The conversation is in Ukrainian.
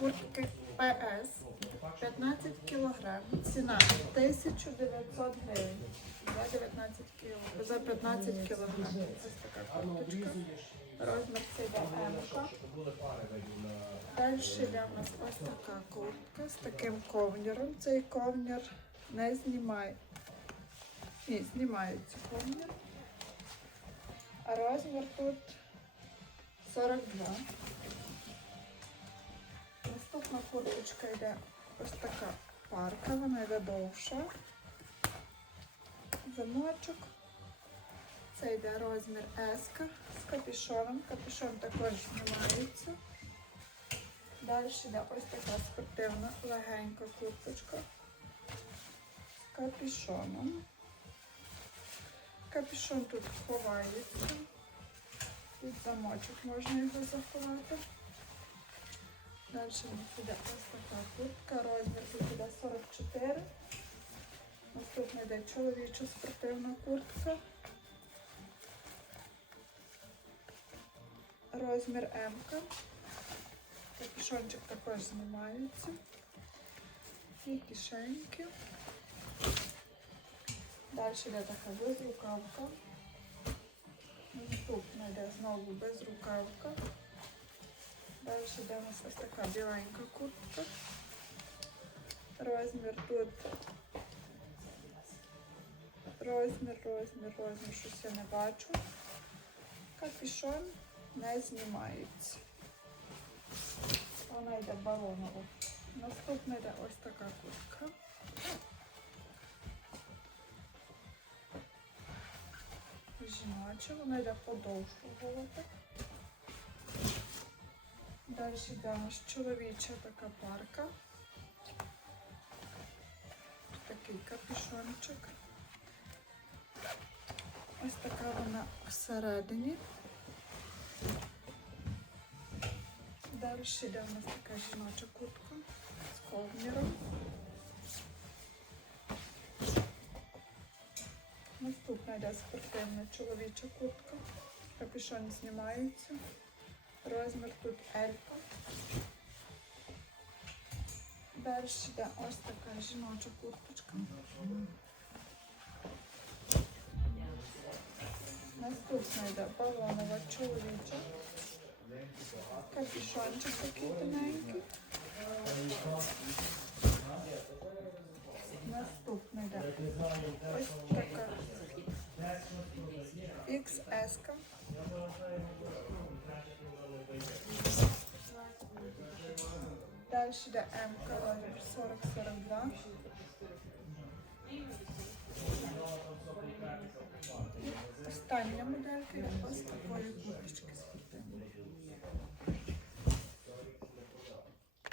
куртки ПС 15 кг. Ціна 1900 гривень. За 19 кг. За 15 кг. Ось така курточка. Розмір це йде М. Далі йде нас ось така куртка з таким ковнером. Цей ковнер не знімає. Ні, знімається ковнер. А розмір тут 42. Курточка йде ось така парка, вона йде довша. Замочок. Це йде розмір S з капюшоном. Капюшон також знімається. Далі йде ось така спортивна легенька курточка з капюшоном. Капюшон тут ховається. Під замочок можна його заховати. Далі у нас іде ось така куртка, розмір тут іде 44. Наступна йде чоловіча спортивна куртка. Розмір М. Капюшончик також знімається. І кишеньки. Далі йде така безрукавка. Наступна йде знову безрукавка. Далі йде у нас ось така біленька куртка. Розмір тут. Розмір, розмір, розмір, щось я не бачу. Капюшон не знімається. Вона йде балонова. Наступна йде ось така куртка. Жіноча, вона йде подовжувати. Далі йде нас чоловіча така парка. Такий капюшончик. Ось така вона всередині. Далі йде у нас така жіноча куртка з ковніром. Наступна йде спортивна чоловіча куртка. Капюшон знімається. Розмір тут Елька. Далі йде ось така жіноча курточка. Наступна йде балонова чоловіча. Капюшончик такий тоненький. Наступна йде ось така XS. -ка. Далі йде М розмір 40-42. Остання моделька вас такої курточки спортивної.